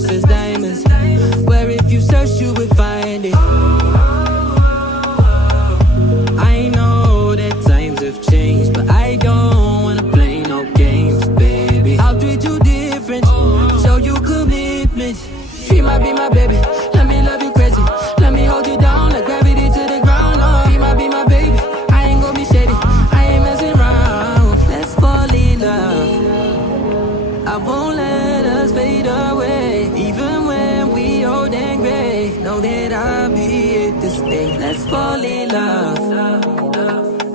precious diamonds, where if you search you would find it. I know that times have changed, but I don't wanna play no games, baby. I'll treat you different, show you commitment. She might be my baby, let me love you crazy, let me hold you down like gravity to the ground. Oh, she might be my baby, I ain't gonna be shady, I ain't messing around. Let's fall in love, I won't let us fade away. Even when we old and gray, know that I'll be here to stay. Let's fall in love,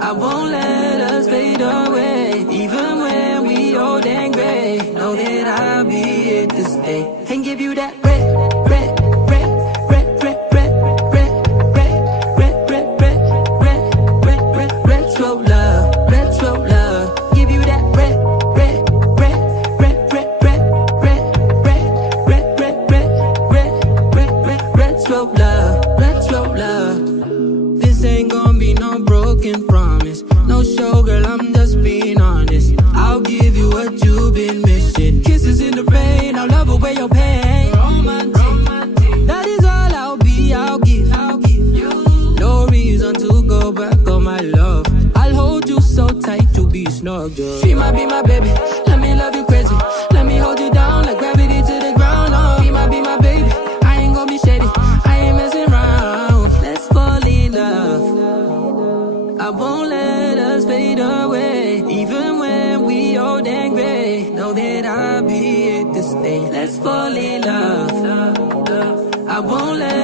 I won't let us fade away. Even when we old and gray, know that I'll be here to stay. And give you that red, red, red, red, red, red, red, red, red, red, red, red, red, red, retro love, retro love. Give you that red, red, red, red, red, red, red, red, red, red, red, red, red, red, retro love, retro love. This ain't gonna be no broken promise, no show, girl, I'm just being honest. I'll give you what you've been missing. Kisses in the rain, I'll love away your pain. Romantic, that is all I'll be, I'll give you. No reason to go back on my love. I'll hold you so tight, you'll be snug, girl. She might be my baby, let me love you crazy, let me hold you down like gravity to the ground. Oh, she might be my baby, I ain't gonna be shady, I ain't messing around. Let's fall in love, I won't let us fade away. Even when we old and gray, know that I'll be here to stay. Let's fall in love, I won't let